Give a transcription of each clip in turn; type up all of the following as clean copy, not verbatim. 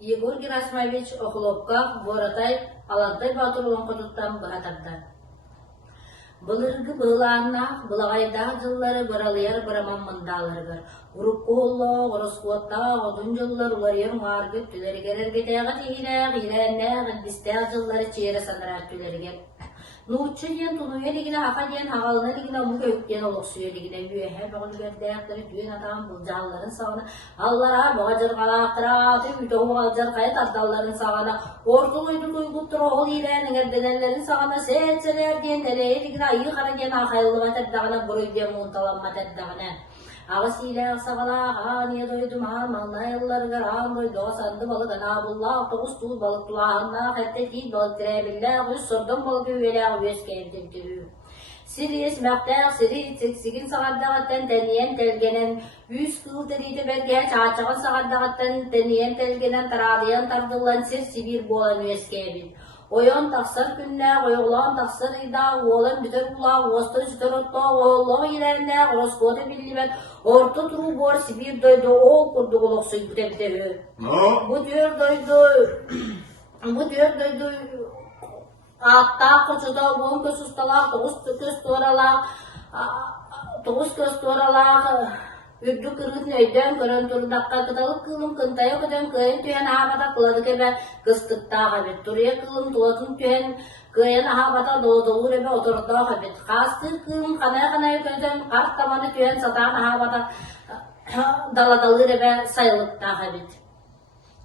Егор Герасимович Охлопка Боратай Алардай батыр улан кодуттан баатарда. Былыргы былаанна былагайдаа жыллары баралыяр бараман мандаларыгар. Уруккуулло ороскуотта одун жыллар уларыяр мааргы түлеригерергетеага тигилээг илээннээг илбистээг жыллары чиэре санараар түлеригер. Нууччу диэн тунуелигине аха диэн хагалыналигине муга үктен олоксуелигине үэхэ баҕылыгэрдээхтери түен атаан булжаалларын саҕана аллара баҕажыргалаактырааты үтөҕугалжархайа тардалларын саҕана ортулуйду туйгуттура ол илээнигерденеллерин саҕана сээчелээр диэн телеэлигине айыхара диэн ахайыллыга тэрдагана буруй диэн муунталамма тэрдагана Ağız ile sağla haniye doydum malnayıllargar ağın doydu sandı balık anabullah otobüs tuğ balık tulağına hatta değil balık direbillah üst sordum balık üyelağ üyes geldim tüyü. Sirius maqtaq siri seksigin sağaddağıttan teniyen telgenen 100 kıl teriydi belge çağçağın sağaddağıttan teniyen telgenen taradiyan tardıllan Sibir boğan üyes geldim. Oyon taksar günne, oyoğlan taksar ida, oğlan biter ula, oğustan süter otla, oğlan ilerine, oroskoda billimet, orta turu bor, Sibir doydu, oğul kurdu oloksu güte biteri. Bu diyor doydu, atta koçuda, on köz ustalak, toğuz köz toralak, Ürdü kırgıt nöyden körün turdakka kıtalık kılım kıntaya kıdön kıyın tüyen ahabata kıladı kebe kıstıkta kabet. Turya kılım tulatın tüyen kıyın ahabata doğduğu rebe oturda kabet. Kastır kılım kanaya kıdön kart tabanı tüyen satan ahabata daladalı rebe sayılıkta kabet.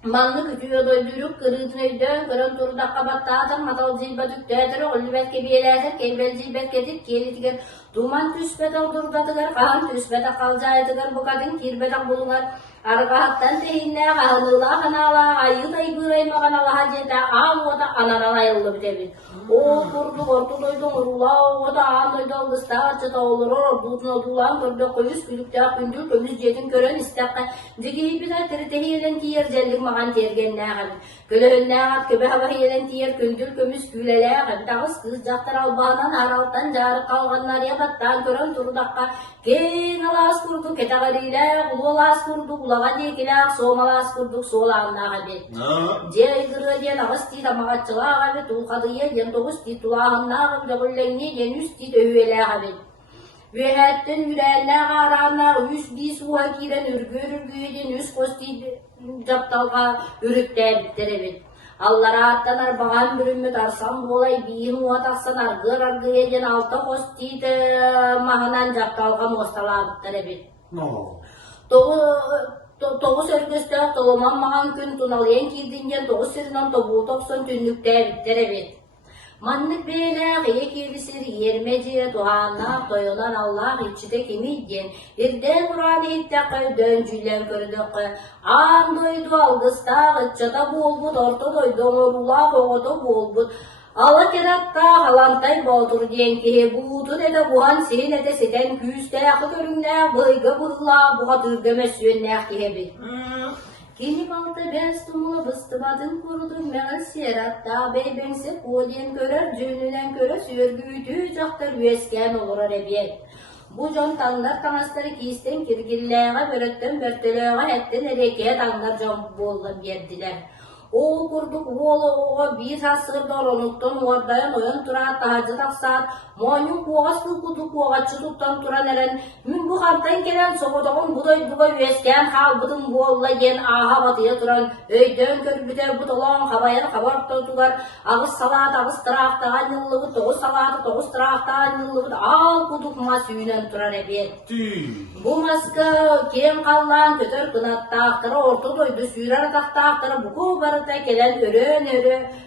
Malını kütüyor doyduruk kırgıt nöyden körün turdakka battağıdan matal zilbet üktüğeteri olibet kebiyelerdir keybel zilbet kedik kelitiger. Duman tüspet aldırdadıgar, kan tüspet akalcaydıgar, bu kadın kirbet bulungar. Argahattan tehinne, kahınıla kanala, ayı da ibıraymagan Allah'a jete, ağam o da ananala yıldı bitebit. O kurdu, ortu doydun, urula, o da ağam doydun, kısta açıta olur, ordutun odulan, körde koyuz, külükte kündür, kömüz jedin kören istakka. Digi bir de tertehiyelen tiyer, jellik mağan tergenne ağabit. Kölöhünne ağat, köbe hava hiyelen tiyer, kündür, kömüz külele ağabit. Ağız kız jaktar albağından, haraltan, jarı kalganlar yabattan, kören turdakka. Ken alas kurdu, ketagariyle, ulu alas kurdu, ulağa dekiler, soğumalas kurduk, soğulağında ağabit. Jeygırı diyen ağız tiyda mağatçıla ağabit, tulkadıya diyen doğuz tiyt tulağında ağabit, jagullengi diyen üst tiyt övüyle ağabit. Vehetten yüreğine ağaranlar, üst diz uğa giren, ürgüyen, üst kosti japtalga ürükte bittirebit. Allara attanar bağan bürünmüt arsan bolay biyim uğa taksan argıya diyen alta kosti mahanan japtalga mostala bittirebit. Toğuz örgüste toluman mağan gün tunalıyen kirdingen toğuz sirinan tobuğu toksan tünlükte bittirebit. Manlık beyle gıya kirbisir yermeci duhanna toyulan Allah içide kimiygen. İrden Kur'an ittakı döncülen kördük. Ağam doydu algısta gıççada bolbut orta doydu orula koğudu bolbut. Ala keratta halantay boldur diyen ki buğdu dede buhan sirin ete seten küste akı görünne bıyga bulla buğa dürgeme süyenne kihebi. Kini balta bestumulu bıstımadın kurudun meğer siyeratta beybense koğuyen körer cününen körer sürgüydü caktır üyesken olur arebiyet. Bu jontanlar kanastları kisten kirgilleğe böretten börteleğe etten erekeye tanlar jon boğulan yerdiler. O kurduk oğlu bir asırda oronuktan ordayan oyan turat tacı taksat moyun kuğaslı kutu kuğaçılıktan turan eren mün bu hamtan gelen soğuduğun buday duga üyesken halbıdın boğulla gen aha batıya turan öyden körbüde budolan havayan havar tutugar ağız salat ağız tıraqtağın yıllığı toğuz salatı toğuz tıraqtağın yıllığı al kuduk masuyunan turan ebet. Bu maskı ken kallan kötör kınattağıtırı orta doydu sürer taktağıtırı buku barı gelen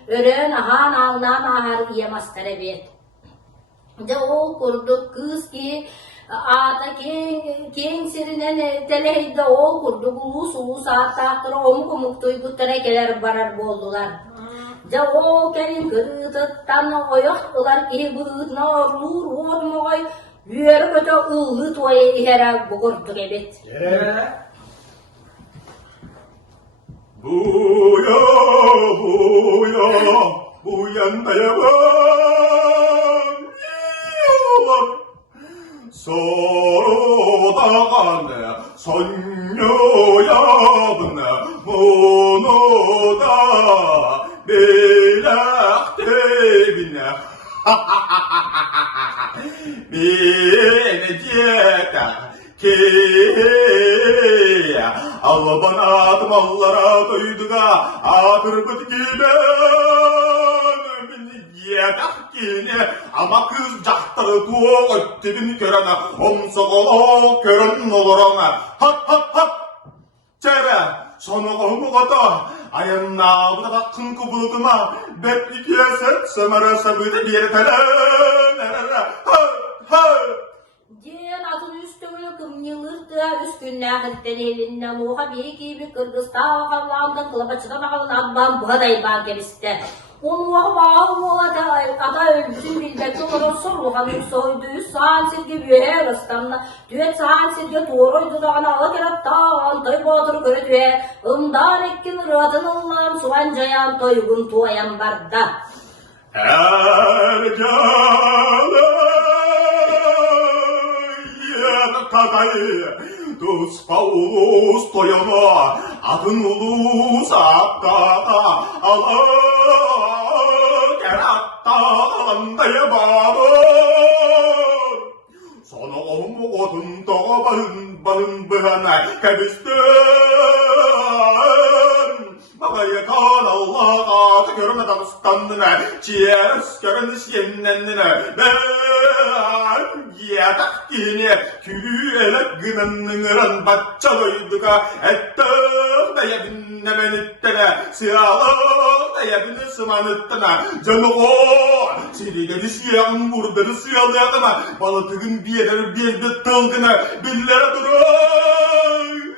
örön ahan ağından ahar yiyemazlar ebet. De o kurduk kız ki ata ken sirinen telehide o kurduk ulus ağıttağıtırı omuk duyguttara geler barar boldular. De o kelin kırıtıttan oyak olar ki bığıtna orlur ormoy Büyeri kötü ıllı toya ihere bugurduk evet. Buya, bu yandaya ben yollar. Sorudan sonyoyabın bunu da bilektivine. Beni yeter ki Allah bana atmallara doyduga atırgıt gibi yeter ki ama kız cahtırı tuğ öttebin körene omsağılı körün olurana hat hat hat çere sonu olmağıda ayınna bu da kınkı bulutuma beplikiye set semara sabıda bir tele Diyen atın üstümü kım yılırdı, üst günlerde elinden oha bir gibi Kırgız'ta havlandı, kılıbaçıda bağlı adban bu kadar bağ gebiste. Onu bağım ola da ada öldüsün bilbekte olan sorluğan soydu, sağın silgi büyüğe rıstanla, düet sağın silgi doğruydu da ana ağırat dağın, toy boğdur göre düğe, ımdan ekkin rıdın ıllan, suvan cayan, toygun tuvayan barda. Kadayı Tuz Paulus toyama adın ulus hatta ala keratta alandaya bağır sana omu odun da bahın bıhana kabistin babaya kan Allah atı görme danıştandına çiğers görünüş yennenine ben yedak dini külü elek gınınıran batçaloyduga ettik da yedinnemenittene siyalık da yedini sımanıttına canı o sirigeni siyan vurdunu siyalıyadına balıtığın bir yere bir de tılgına billere durun.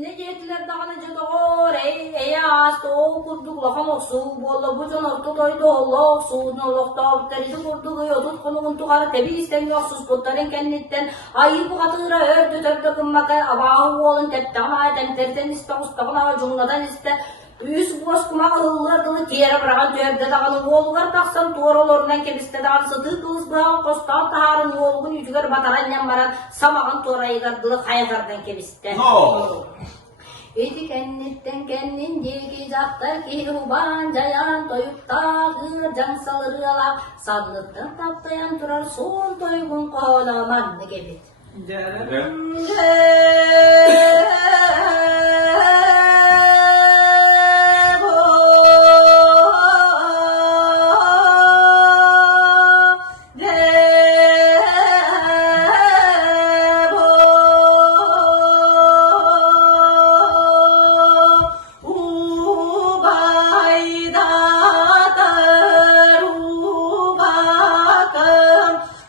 Ne yettiler dağınıcı doğur, ey ağaçta o kurduk lahan oksu, bolla bu can orta doydu Allah oksu, nolok dağıtlarıydı kurduğu yodut konuğun tuğarı tebi isten yoksuz kutların kenditten, ayı bu katıra ördü tördü kımmaka, abağı oğlun tepten ayeten terden iste, ustağına cumladan iste, üs boskuma ıllardılı tiyere bırakan tövde dağının oğullar taksan tuğralarından kebiste dağın sıdığı kılıç bırakan kostan taharın oğluğun yüzüger bataran yanmaran samağın tuğrayı gardılı kayakardan kebiste. Eti kennetten kennin deki zakta ki ruban cayan toyup tağır can salırı ala sandıktan taptayan turar son toygun kolaman ne gebet.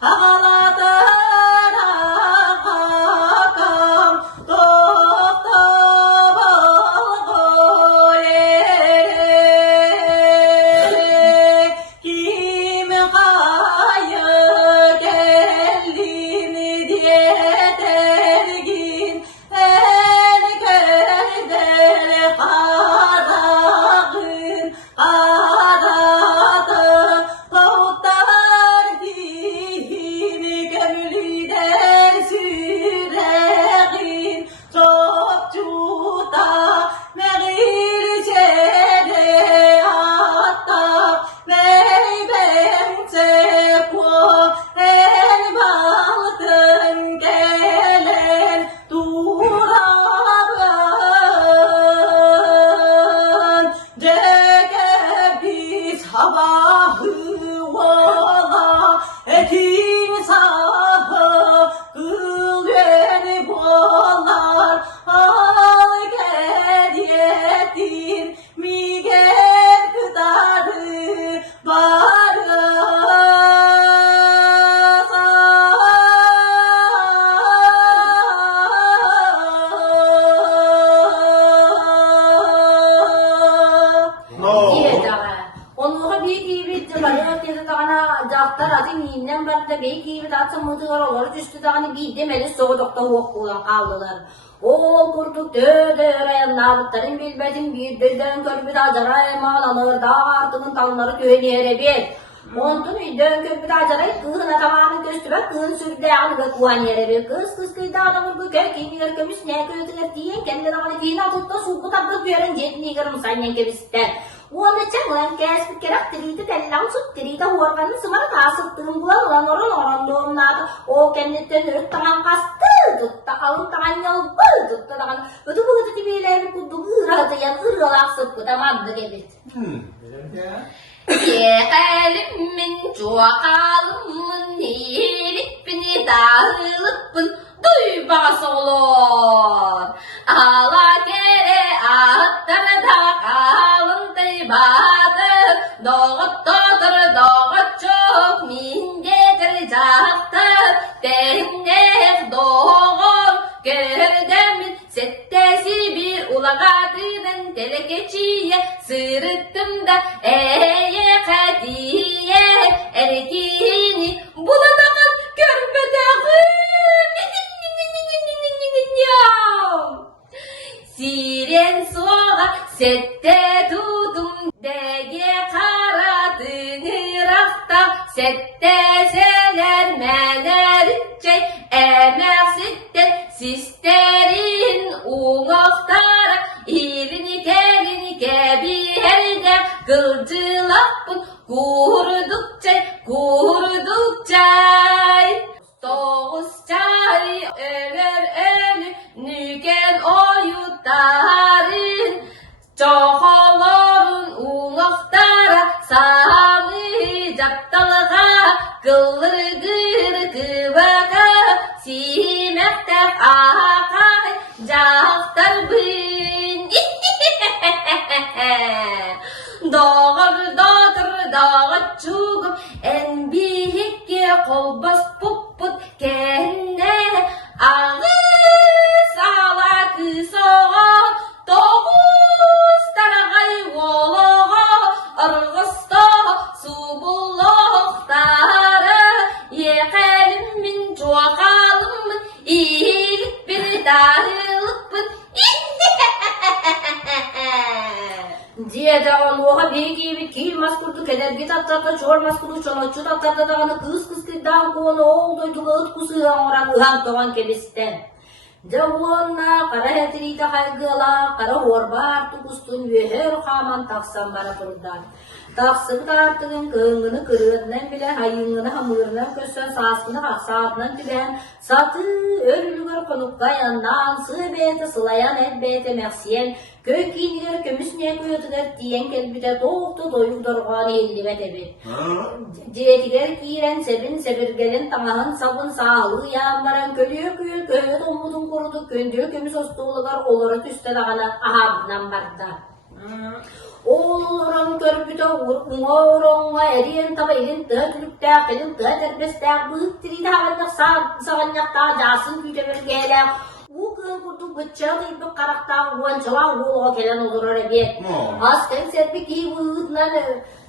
Ağladır ağakam, da belki bir atsa mıdıgar olur üstü dağını bir demeli soğudukta okulan kaldılar. Oğul kurduk dödöreyen nabıtların bilmedim bir döden körpü de acara emalanır dağ artığın talları köyünere bir. Ondan dön körpü de acara kığına tamamı göstüre kığın sürde anıga kuvan yere bir kız kıyda ana vurgu köy kiyiniler kömüş ne köyüdüler diyen kendi dağını kıyına tuttu suku tatlı duyarın jetini yıkarım sanyen kebisler. Uana çanglan kes bir kerak teriydi tellam sut teriydi huarganın sımarı kasıttığım bulan oran doğumladı. O kenditten ürük tahan kastı tuttu alın tahan yalbı tuttu tahan. Ödü bu ödü tibiyle bir kudu ıradı yan ırgalak sıkkı tamaddı gebit. Yeğelimin çoğalımın yelipini dağılıpın duybas olur. Ala kere attara da kalın daybadır. Doğut çok min getir cahtır. Tehnek doğur gördüm settesi bir ulağadının telekeçiye sırıttım da eye hediye erkeğini bulanamam görmeden siren soğa sette tutum dege karadın ırakta sette seler mener çey emek sitte sisterin uğaktara ilini kelini kebi herde kılcılapın kurdukça Doğuz çay ölür nüken oyutların çoğaların uğaktara sami captalığa kılır kıvaka simektek akay cahtar bin Dağır çuğum en bihikki kolbas pupput kenne ağız ağla kısoğa doğuz tarağay volağa argısta su bulluqtara yeğelimin çoğalımın iyilik bir dağılıpın diye de onuğa bilgi bir kilmaz kurdu keder bir tatlarda çormaz kurdu çolakçı tatlarda dağını kız kıydan konu oldu tıgıt kusu oran ıhan doğan kebisten. Javonna kara hetride haygıla kara horbar tukustun ve her haman taksan bana turdan. Taksın tartığın kığını kırığından bile hayıngını hamırından kösen saskını haksaatından tüben satı örülügür konukka yandan sığ beti sılayan elbeti meksiyen köy kiyiniler kömüsüne köyütüler diyen kelbide doğuktu doyuk dorğanı ellime debi. Diretiler kiren sebirgelin tamahın sabın sağlığı yağmaran kölüyor köyü domudun kurudu köndüğü kömüs ostuğulugar olarak üstelağına ahabından barda. Oğulların körpüde uğurunga eriyen taba elin tığtülükte elin tığtürpeste bıhtırıyla havanlık sağanyakta casın küteber gele bu kığın kurdu bıçağı gibi karakta uğançıla uğuluğa gelen olur öyle asken serpik iyi bıhtından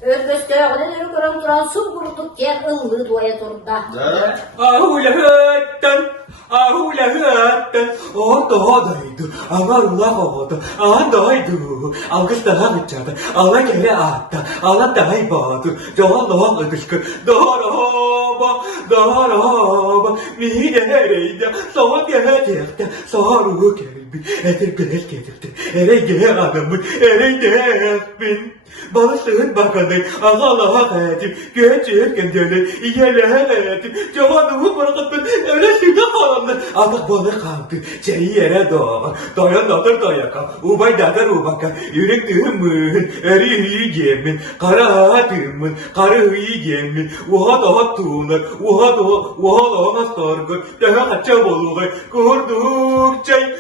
örgöstöğünen örü körüm duran su kurduk gel ıllı duaya turda ahulahatan otodaydı amarulahota andaydı algıstaha gıçada ala gele atta ala daybadı joğalloğa ıdışkı daraba mihinereyde soğuk yemetekte soğuk kelbi edir bel kedirdi erege adamın erege bin Balıştığın bakanı Allah'a hayatım göçür kendileri iyelehetim Cavanımı bırakıp öyle şimdi kalanlar Artık balık kaldı çeyi yere doğar Dayan dadır dayaka Ubay dadır ubaka Yürek düğümün Eri yemin Kara hatımın Karı yemin Uha daha tuğunlar Uha daha sargın Daha kaça boluğay Kurduk çay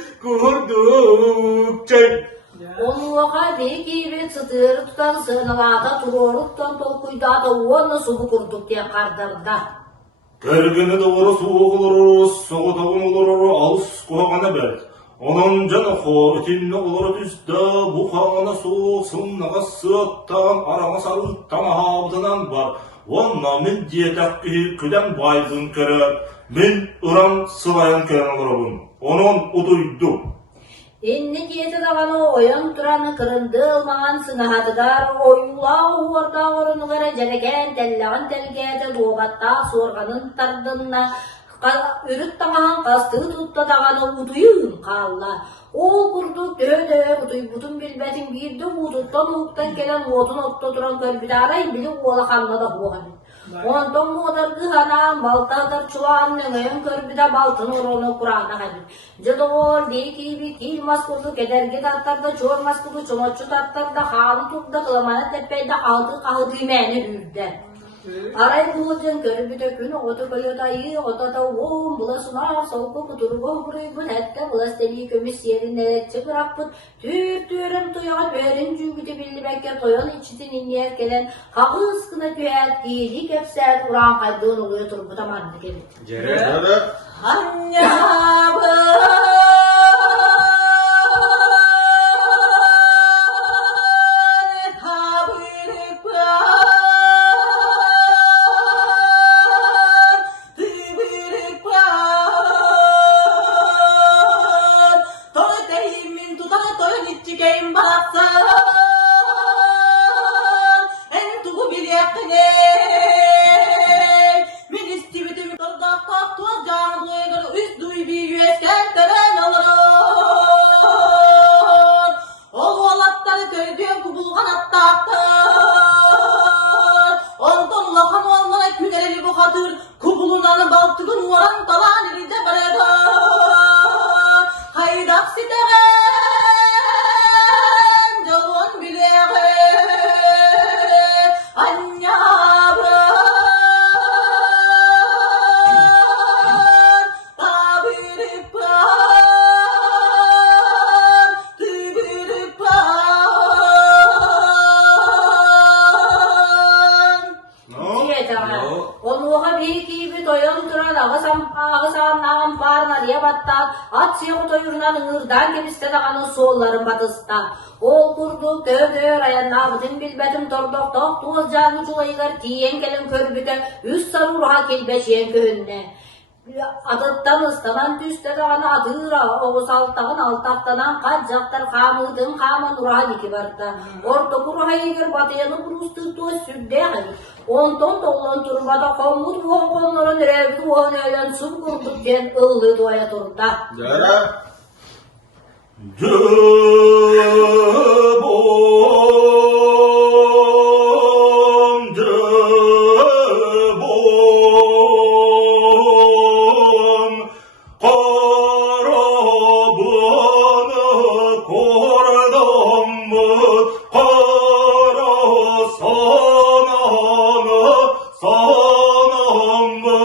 Onuğa belki bir çıtır tutan sığınavada turoruktan tolkuyda da onu subu kurduk diye kardarda. Kergeni doğru soğuk olur, soğutağın olur, alыс kuhağına bel. Onun canı xor, tinni olur düzde, bu xağına soğuk, sınnağa sığıttan, arama sarı tamahabdınan var. Onna men dietak küden baydın kere, men ıran sılayan keren olabım. Onun uduydu. İnni diyeti dağını oyun duranı kırındı olmağın sınahatıgar oyula uğurda orunugara jereken telleğin telgede doğbatta sorganın tardınna ürüt tamağın kastığı tutta dağını uduyun kalla. O kurdu döde uduy budun bilbetin bir de uduttan uğuktan gelen odun otta duran körbüdaray bile oğla kanla da boğanı. Ondan bu kadar gıhana, baltadır çuağın nöngön körbüde baltın orunu kurağına hadi. Jadol deyki bir kil maskurdu kedergi tatlarda çor maskurdu çomoçu tatlarda halı tukda kılamana tepede aldı kahı düğmeni hürden. Aray buğucun körbüde günü otu koyodayı otata oğum bulasınar soğuku kuturugu burayı bu hette bulas deliği kömüs yerine çıkırak put tür tuyan öğren cügütü billi bekker toyan içitin inliyer gelen hağı ıskına tüyet giyili kepser uğran kaydığın oluyor turbuta mandı gelin. Jere. Kubulundan baltıgın varan talan elinde barada haydak siteren jalon bileğe anyabran tabiripan tibiripan Diyet ama. Onuha bir gibi toyun duran ağısan nağın parına diye battan at siyahu toyurundan ığırdan kebiste dağının solların batıstan. Ol kurdu kövdör ayan nabıdın bilbetim tordok tok tuğuz canlı çulayılar tiyen gelin körbüte üst sarı ruha kilbeşiyen köyünne. Adıttan ıstanan düste dağına adıra oğuz alttağın altaqtanan kaçacaktar kamıdın kamın ruha diki barda. Orta kuruha yeger batıyanı burustuk tuğuz südde hayır. Ondan dolan turbada komut voğonların revdi voğon ölen sub kurduk den ığlı doya turda. Jere. Cebom, cebom, karabını kordum mu, kara sananı sanam mı,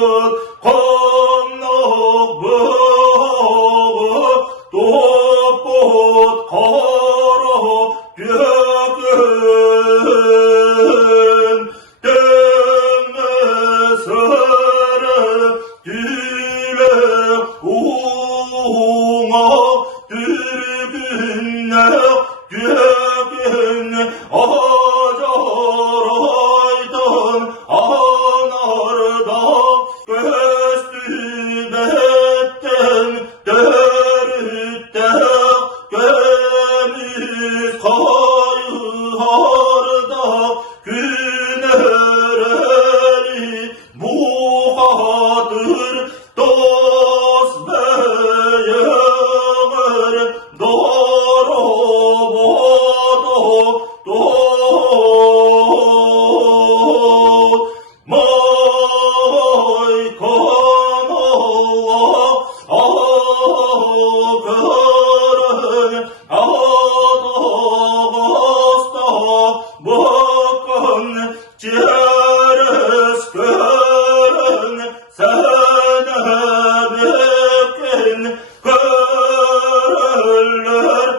kanlık bağı toput kara gökün demesere dile uğma dürbünle gökün acaraydan anarda göstübetten dörtte gemiz kayharda günereli buhadır dost beyeğer darabada dost may kanala ağırın ağasta bakın ceres görün sene bekin görürler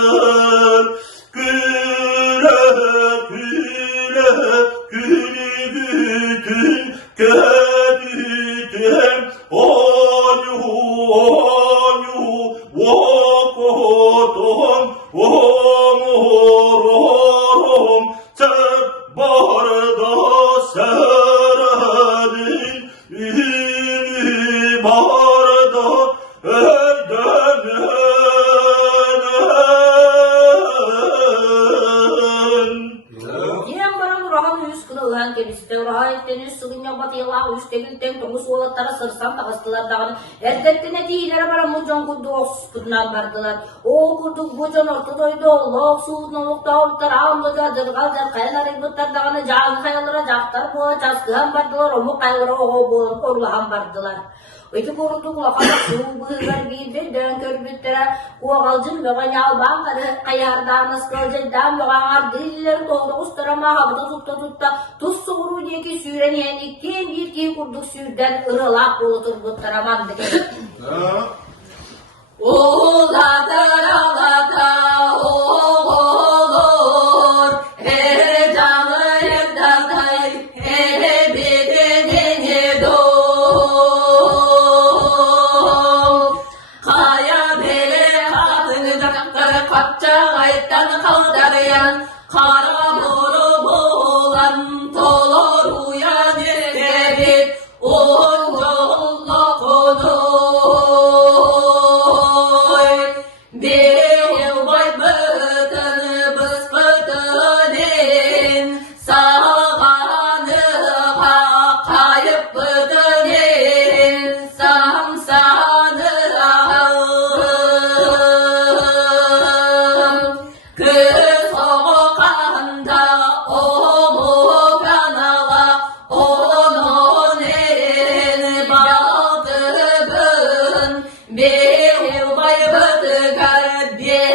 görebektir güle güle günü bütün kediden oyu vakotom omorom sen İni barda erdenen. Diyen baran urahan yüz kına uhan kebiste, urahan etteni sığınya batıyla üstegilten tomus oğlatlara sırsan tağıstılar dağını. Erdettine değillere baran mucan kurdu oksuz kudundan bardılar. O kurduk bucan orta doydu, loğuk suğudun oluk dağılıklar, ağımlıca dırgalcar kayalar ekbıtlar dağını, canı kayalara caktar boğa çaskıhan bardılar, omu kayalara oğu boğun korulahan bardılar. Ötü koruduk lakadak suğu bığırlar bir dön körbütlere, kuağalcın ve yalban karı kayardan ıskılcaydan ve ağır diller doğdu ustarama habıda tutta tuz soğuru diye ki süren yenikten bir ki kurduk sürden ırılak bulutur buttaramandı. Uladır oğulur, her canı yerdatay, her bedeni doğ. Kaya bele katını daktır, kapça gayettan kaldıryan, kara boru boğulan, tolur uyan edip, oncullu konu. Bir boy bıtını bız bıtının sağanı kayıp bıtının samsanı kız oğukanda oğuk anala onun elini baldıbın bir boy bıtıgar bir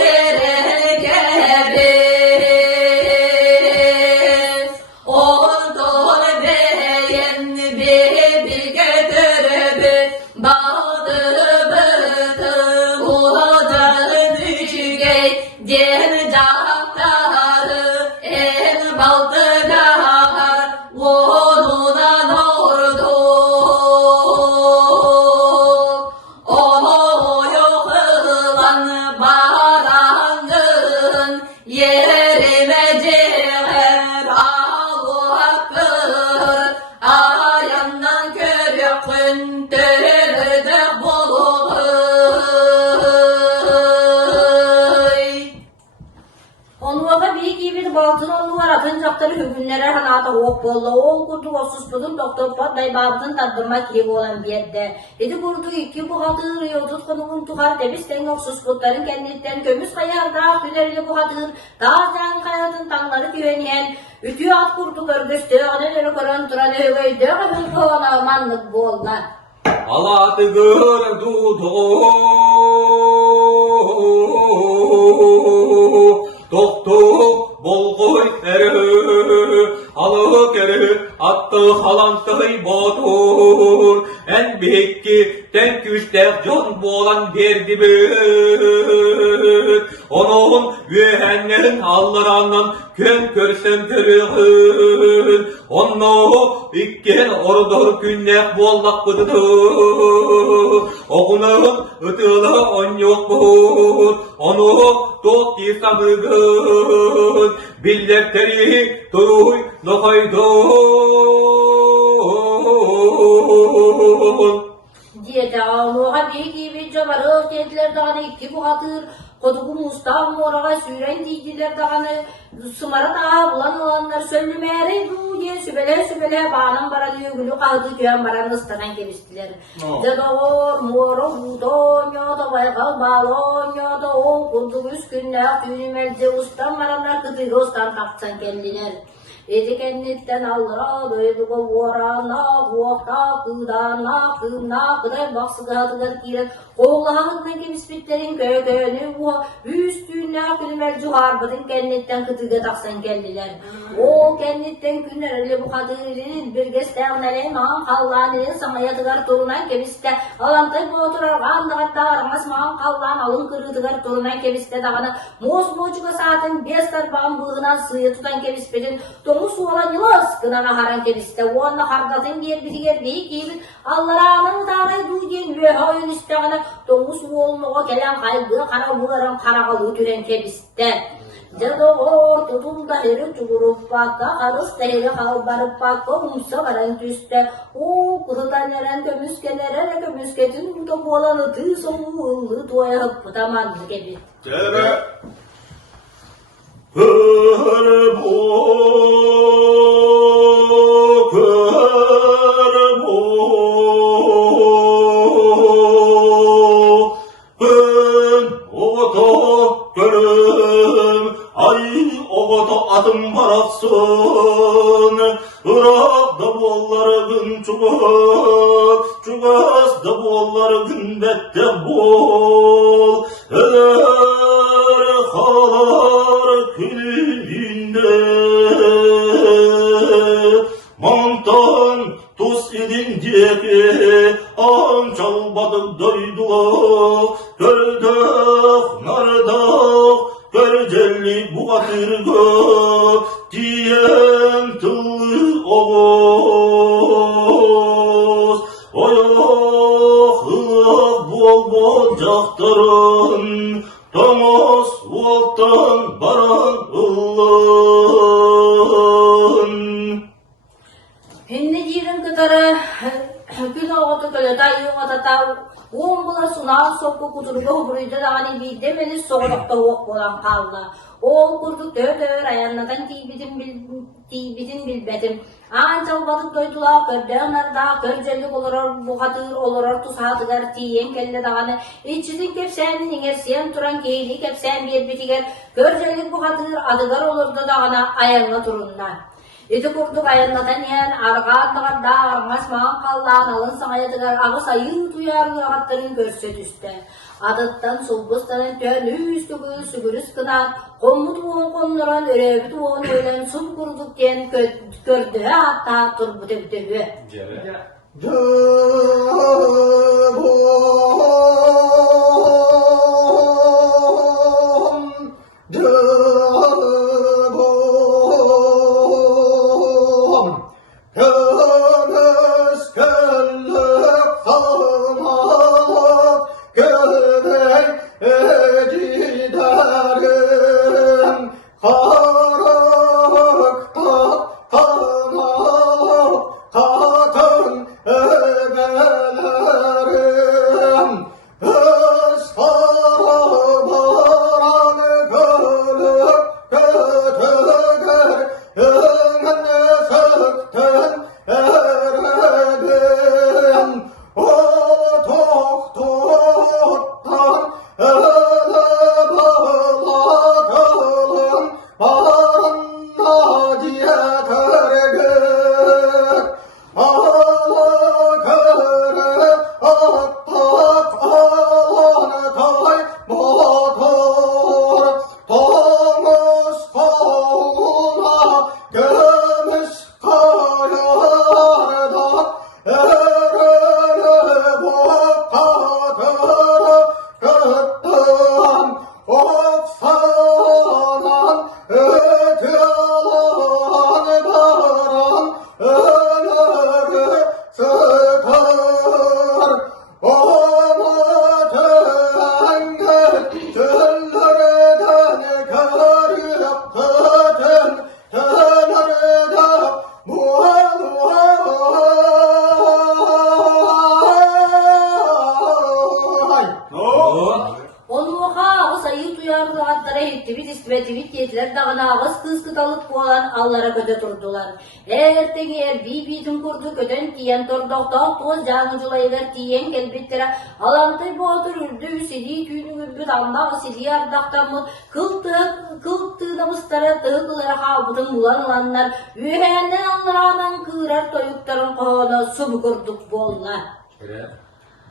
gebir oldun beyin bir götürüp baldı bıtı uğudan üçgey diyen cahtarı en baldıgar oğlunan ordu onu yoklan barangın yerime cevher alu hakkır ayandan kör küntürüdü bulur. Onluğa bir gibi baltın onluğa atın çaktarı hübünlere hanata hoğuk bolla. O kurdu osuspudun doktor patlayı babdın taddırma kirip olan bir yerde. Dedi kurdu iki bu hatır, yotut konuğun tuhar debisten oksuspudların kenditten kömüz kayarda gülerli bu hatır. Dağcan kayatın tanları güveniyen. Ütü at kurdu görgüstü, aneleri koran turan öveydi. Hübün kovana manlık bollar. Alatıgır dudu Doktuk bolgoy eri Alık eri attı halantay bodur En bihikki ten küçtek can boğulan verdi bir Onun yühenlerin allıranın kön körsem körüğün Onu ikken ordur günnek bollak bıdıdı Oğunun ıtılı on yok bu Onu dok disamıgın Billetleri duruy nokaydın Diye de ağluğa bir gibi cabarık dediler dağını iki bu hatır. Kodugu Mustafa morağa süren diydiler dağını. Sımara dağa bulan olanlar söylümeri bu diye sübele bağlam baranı yügülü kaldı köyen baranı ıstanan kemistiler. De doğur moro budon ya da baykal balon ya da o kurduk üst günler düğünümelce ustan baranlar kıtıyla ustan kapsan kendiler. Edi kennetten aldıra doydu bu vorana vuokta kıdana kına kıday baksıgadılar kiren oğlağından kemisbitlerin kökönü bu üstüne külmer cuharbadın kennetten kıtıga taksan geldiler. O kennetten günlerle bu kadının bir gesternele man kallanın sana yadıgar turunan kemiste alantay bu oturar kandı hatta aramas man kallan alın kırıdıgar turunan kemiste dağını mos moçuga saatin bestar bambığına sıyı tutan kemispetin Domuz olan yılas kınana haran kemiste onunla hardatın bir gibi Allah'ın dağına duyduğun ve hayın istağına domuz olmağa gelen kaybı kara bularım karagalı türen kemiste Jador tutulda heri çukurup bakka, arız tehri kalbarıp bakka, umsa varan tüste. O kurudan eren kömüsketin bu da bu alanı tığ soğullu duaya hıppıtamandı gibi. Tere Körbo Ben oğata görüm Ay oğata adım baraksın Irak'da bolları Çugas'da bolları gün bette bol Eder halar külünde Mantan tuz idin diye an çalmadık doydular Gördük nardak görcellik bu batırgı diyen tıllı oğuz Oyak ılak bol bol caktarın Tomos voltan baran ıllın Hinni jirin kıtarı, gül oğutu köle dayı oğutu tav, oğun bula sunan sokku kuturga huburuydu dağını bir demeli soğudakta oğuk bolan kaldı. Oğul kurduk dör ayarladan tiybitin bilbedim. Anca balık doydular, kördağınlarda, körcellik olur, buhadır olur, tusadıgar tiyen kelle dağını. İçizin kepsenin inersiyen turan keyli kepsen bir bitiger, körcellik buhadır adıgar olurdu dağına ayarla turunlar. Iti kurduk ayarlatan yen, arkaatlığa da armas mağan kallan alın sağayadıgar, ağı sayın duyar yağatların görse düşte. Adıttan sulbustanın tönü üstü sügürüs kınan, kommut uğun konduran, örevit uğun ölen sun kurduk diyen gördüğü hatta turbu tebdüğü. Yediler dağına ağız kız kıtalık olan allara köde turdular. Erteğe bir bitin kurdu köden diyen tordokta toz canıcılayıver diyen kelbittire alantay boğdur ürdü sili tüynü ürbüt anda sili ardaktamut kıltığı mıstara tığıkıları habıdın bulanılanlar ühenden anlarağından kırar toyukların kohana su kurduk bollar.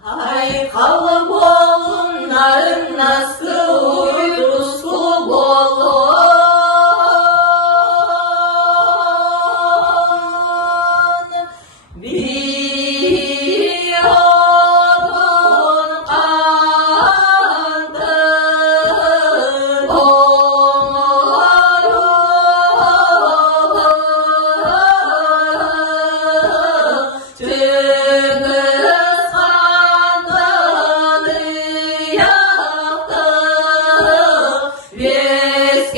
Ay kavga bolunların nasıl uydusku bolun bir odun kandı Yes,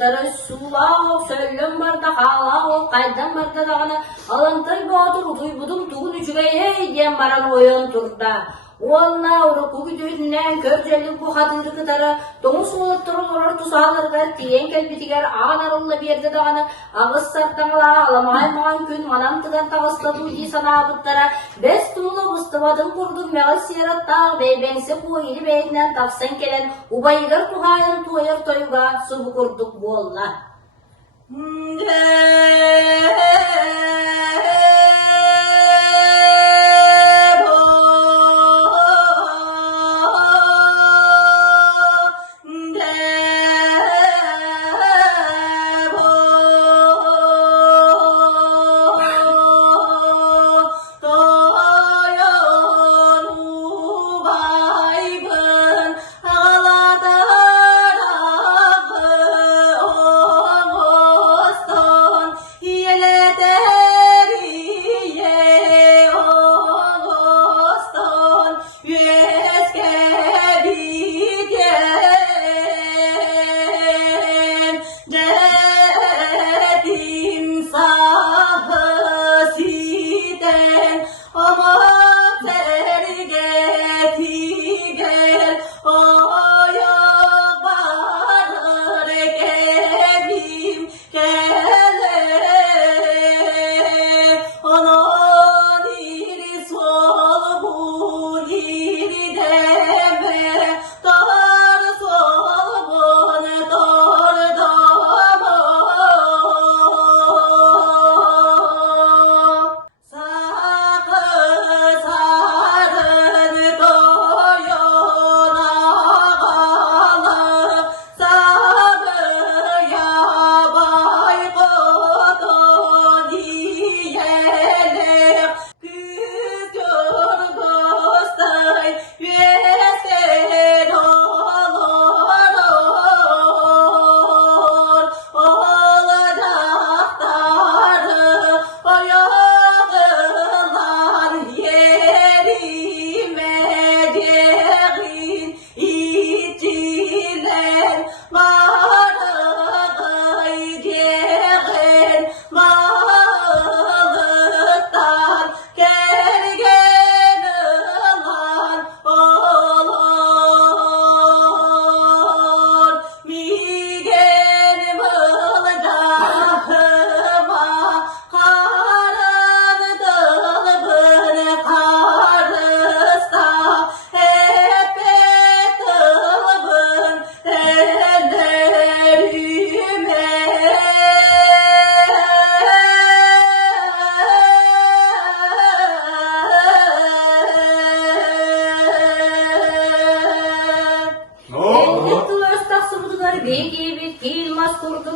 kıtarı sulağ söylem barda hala kaydan barda dağına alantay boğdur duybudum tuğun üçüge diyen baran oyun turda. Onlar uruku güdüğünden körcelik bu hadırı kıtarı domuz olup durulur tusalarlar tiyen kelbitiger ağlarılla bir yerde dağını ağız sarttanıla alamayman gün manam tıgan tağısladı uyi sana abıtlara bes tuğla bıstıvadım kurdum meğis yaratta beybense bu ili beydinden taksan kelen ubaygar tuhayan tuyar toyuga subu kurduk bu olla.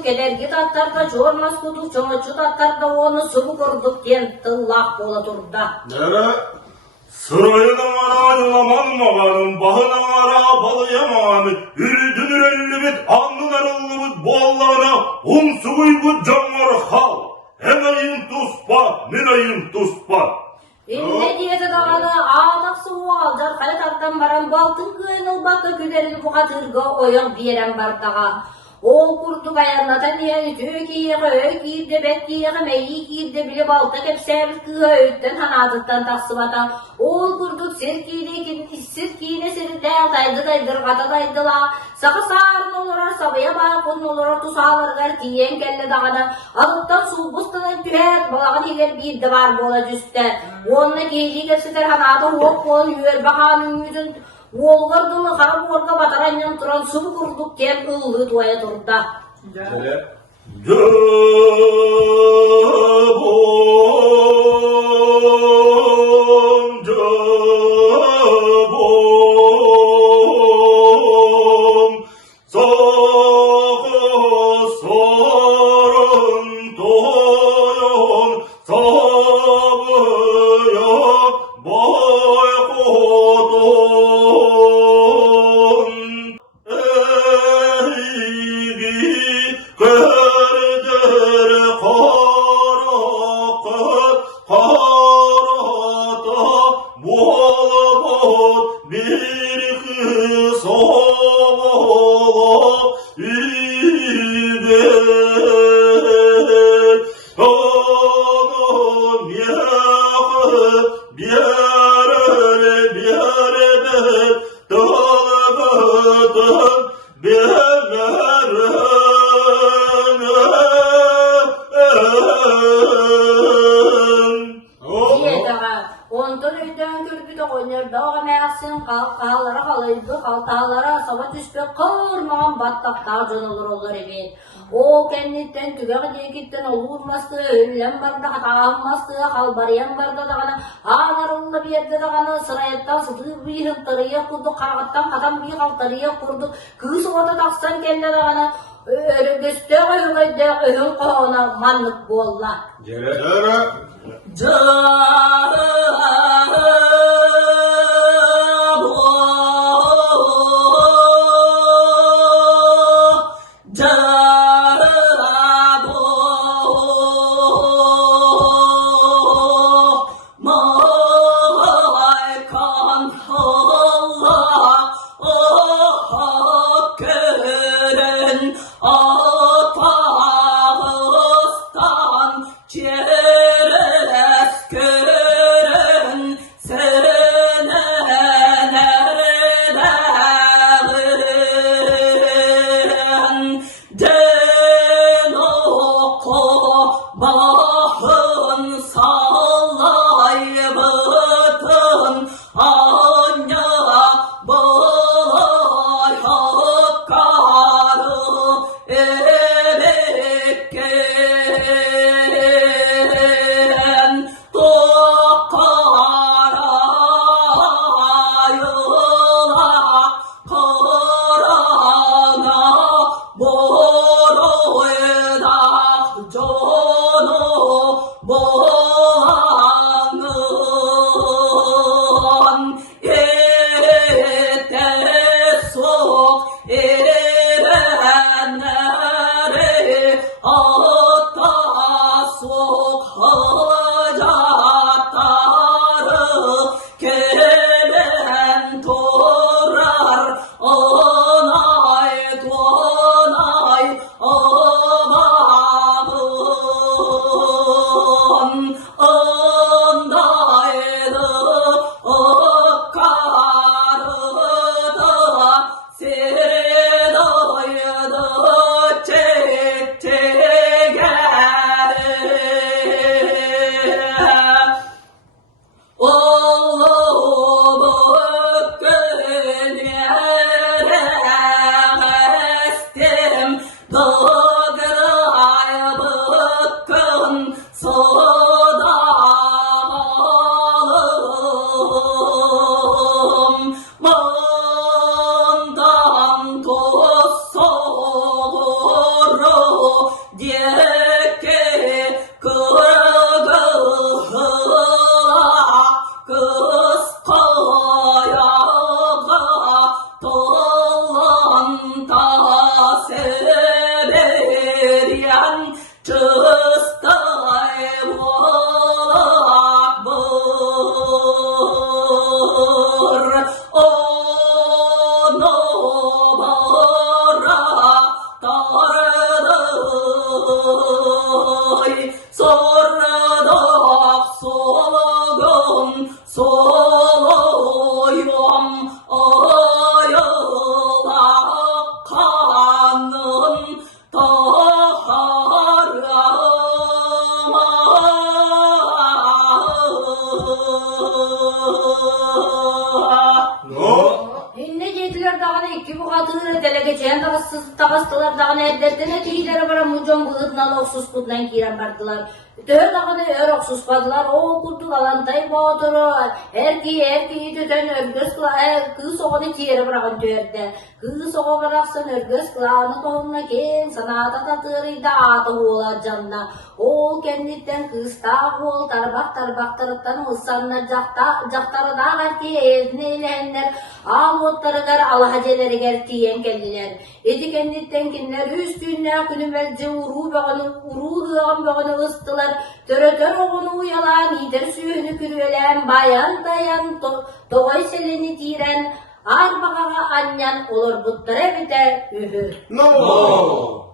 Kedergi tatlarda çormaz kuduk, çoğuçu tatlarda onu subu kurduk diyen tıllah ola turda. Nere? Sırayına vara yılaman maganın, bahına vara balıyaman, yürüdünür elli bit, alnılar ıllı bit, boğallağına, subuy bu canlar hal. Hemeyin tuspa, minayın tuspa. Ne diyete dağını ağdaksı o alcar, kale tarttan baran, baltın kıyınıl bakı gülerini bu katırga oyan bir yeren bardağa. O kurtu bayanlatan yani tüykiye öykiyde bekkiye meyyikiyde bile balta kepser öğütten hanadıktan taksıvatan. O kurtuk sirkine sirde daydır katadaydıla. Sakı sağırın olur sabaya bakın olur tusalar gar kiyen kelle dağına. Alıktan su bustana tühet balağın iler bir de var bola cüste. Onunla geyliği kepseter hanadı hop on yür bakanın yüzün. Oğulgardılı karab orga bataranyan turan subu kurduk kem ıllı duaya turda. Cebom, cebom, sağı sarın toyon, sabıya baykodon. Eygi kerder karakıt karata bolabot bir kısa ilde Dolabıdım birlerin. Diye dağa, ondan öydön kürpüde oynar dağa meyaksin, kallara kalaydı, kaltalara sava tüspek kırmağın battakta canılır olur evet. O kenditten tügek diyekitten olurmazdı, öllem barda hata almazdı, kalbariyen barda dağına, ağlarında bir yerde dağına, sırayettan sıtığı bir hıntırıya kurduk, karagattan katan bir kaltarıya kurduk, kız orada taksan kendi dağına, göste öyle öhün koğuna manlık bolla. Cere. Bahın sallay bıtın anya bolay hakkarı ebekken tokkara yıla karana boroyda jono boğanın ete sok erenleri ata sok hacatları kelen torar onay donay babın ondaydı o karıda serdaydı çekçege Oğlumu gönderemezdim Dağıraya bıkkın sodamalım Mandan toz soğuru diye ki kırgıhla kız kayağa tollanta seberyen çıstay volak bur onu bara tardıy sordak solgun soluyum ayıla kanın taharama Inne jetiler dağına iki bu kadını tele geçen tağıstılar dağına edlerden tiyleri bara mucon bulutnan oksus kuddan kiren bardılar. Dört dağına ör oksus kadılar, o kutu kalantay boğduru, erkeği tüten örgüz kıla, kız oğunu tiyeri bırakın tüyerde. Kız oğu bıraksın örgüz kılağını tohumla ken, sanata tatırıydı atı oğlar canına. O kenditten kız tağ ol, tarbak tarıttan ıssanlar jaktarı dağ erkeği eline eyleyenler, ağ otları gar alhaceleri ger tiyen kelliler. Edi kenditten kinler üstüne günümerce uru hığam bağını ıstılar. Törötör oğunu uyalan, ider suyunu kürüelen, bayan dayan, doğay selini tiren, arbağağa anyan olur butlara biter ühür. No!